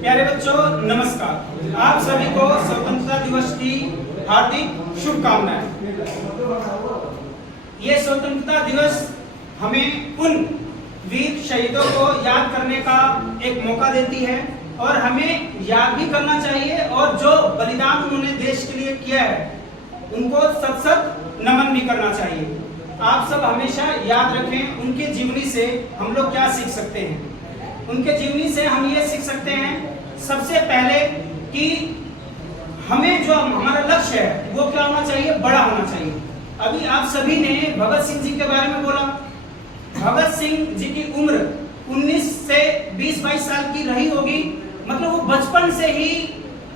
प्यारे बच्चों नमस्कार। आप सभी को स्वतंत्रता दिवस की हार्दिक शुभकामनाएं। ये स्वतंत्रता दिवस हमें उन वीर शहीदों को याद करने का एक मौका देती है और हमें याद भी करना चाहिए और जो बलिदान उन्होंने देश के लिए किया है उनको सत सत नमन भी करना चाहिए। आप सब हमेशा याद रखें उनके जीवनी से हम लोग क्या सीख सकते हैं। उनके जीवनी से हम ये सीख सकते हैं सबसे पहले कि हमें जो हमारा लक्ष्य है वो क्या होना चाहिए, बड़ा होना चाहिए। अभी आप सभी ने भगत सिंह जी के बारे में बोला। भगत सिंह जी की उम्र 19 से 20-22 साल की रही होगी, मतलब वो बचपन से ही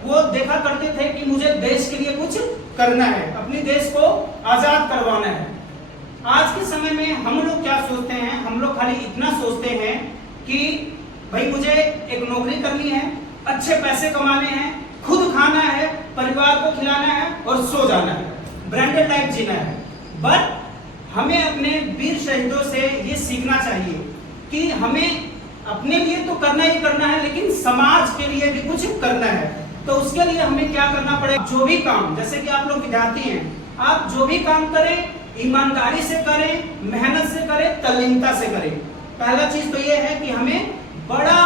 वो देखा करते थे कि मुझे देश के लिए कुछ करना है, अपने देश को आजाद करवाना है। आज के समय में हम लोग क्या सोचते हैं, हम लोग खाली इतना सोचते हैं कि भाई मुझे एक नौकरी करनी है, अच्छे पैसे कमाने हैं, खुद खाना है, परिवार को खिलाना है और सो जाना है, ब्रांडेड लाइफ जीना है। बट हमें अपने वीर शहीदों से ये सीखना चाहिए कि हमें अपने लिए तो करना ही करना है, लेकिन समाज के लिए भी कुछ करना है। तो उसके लिए हमें क्या करना पड़ेगा, जो भी काम, जैसे कि आप लोग विद्यार्थी हैं, आप जो भी काम करें ईमानदारी से करें, मेहनत से करें, तल्लीनता से करें। पहला चीज तो ये है कि हमें बड़ा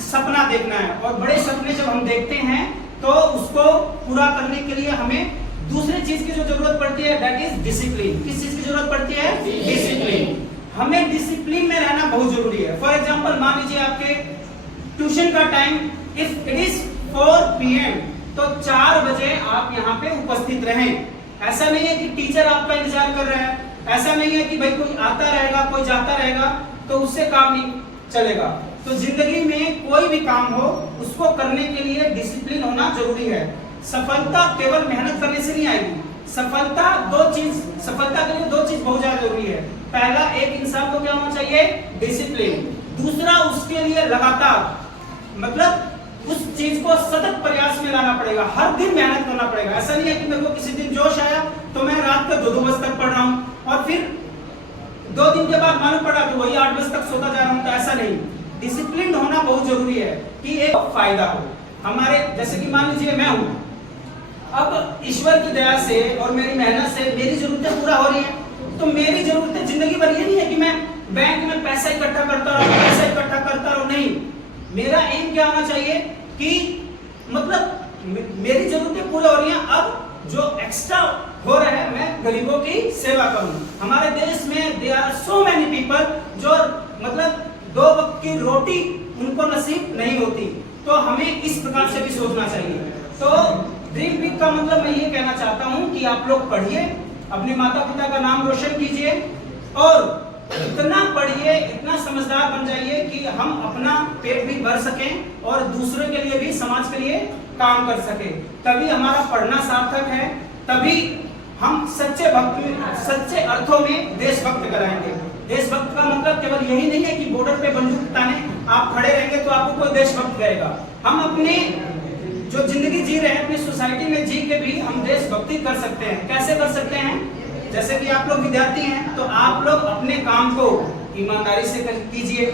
सपना देखना है और बड़े सपने जब हम देखते हैं तो उसको पूरा करने के लिए हमें दूसरी चीज की जो जरूरत पड़ती है दैट इज डिसिप्लिन। किस चीज की जरूरत पड़ती है? डिसिप्लिन। हमें डिसिप्लिन में रहना बहुत जरूरी है। फॉर एग्जांपल मान लीजिए आपके ट्यूशन का time if it is 4 PM तो 4 बजे आप यहाँ पे उपस्थित रहें। ऐसा नहीं है कि टीचर आपका इंतजार कर रहा है, ऐसा नहीं है कि भाई कोई आता रहेगा कोई जाता रहेगा तो उससे काम नहीं चलेगा। तो जिंदगी में कोई भी काम हो उसको करने के लिए डिसिप्लिन होना जरूरी है। सफलता केवल मेहनत करने से नहीं आएगी। सफलता के लिए दो चीज बहुत ज्यादा जरूरी है। पहला, एक इंसान को क्या होना चाहिए? डिसिप्लिन। दूसरा, उसके लिए लगातार, मतलब उस चीज को सतत प्रयास में लाना पड़ेगा, हर दिन मेहनत करना पड़ेगा। ऐसा नहीं है कि मेरे को किसी दिन जोश आया तो मैं रात को 2-2 बजे तक पढ़ रहा हूँ और फिर 2 दिन के बाद मालूम पड़ा तो वही 8 बजे तक सोता जा रहा हूँ। तो ऐसा नहीं, डिसिप्लिन होना बहुत जरूरी है कि एक फायदा हो हमारे। जैसे कि मान लीजिए मैं हूँ, अब ईश्वर की दया से और मेरी मेहनत से मेरी जरूरतें पूरा हो रही है। तो मेरी जरूरतें जिंदगी भर ये नहीं है कि मैं बैंक में पैसा इकट्ठा करता रहूं, नहीं। मेरा एम क्या होना चाहिए कि मतलब मेरी जरूरतें पूरी हो रही हैं, अब जो एक्स्ट्रा हो रहा है मैं गरीबों की सेवा करूं। हमारे देश में there are so many people जो मतलब 2 वक्त की रोटी उनको नसीब नहीं होती। तो हमें इस प्रकार से भी सोचना चाहिए। तो ड्रीम बिग का मतलब मैं ये कहना चाहता हूं कि आप लोग पढ़िए, अपने माता पिता का नाम रोशन कीजिए और इतना पढ़िए, इतना समझदार बन जाइए कि हम अपना पेट भी भर सकें और दूसरों के लिए भी, समाज के लिए काम कर सकें। तभी हमारा पढ़ना सार्थक है, तभी हम सच्चे अर्थों में देशभक्त कराएंगे। देशभक्त का मतलब केवल यही नहीं है कि बॉर्डर पे बंदूक ताने आप खड़े रहेंगे तो आपको कोई देशभक्त कहेगा। हम अपने जो जिंदगी जी रहे हैं अपनी सोसाइटी में जी के भी हम देशभक्ति कर सकते हैं। कैसे कर सकते हैं? जैसे कि आप लोग विद्यार्थी हैं तो आप लोग अपने काम को ईमानदारी से कीजिए।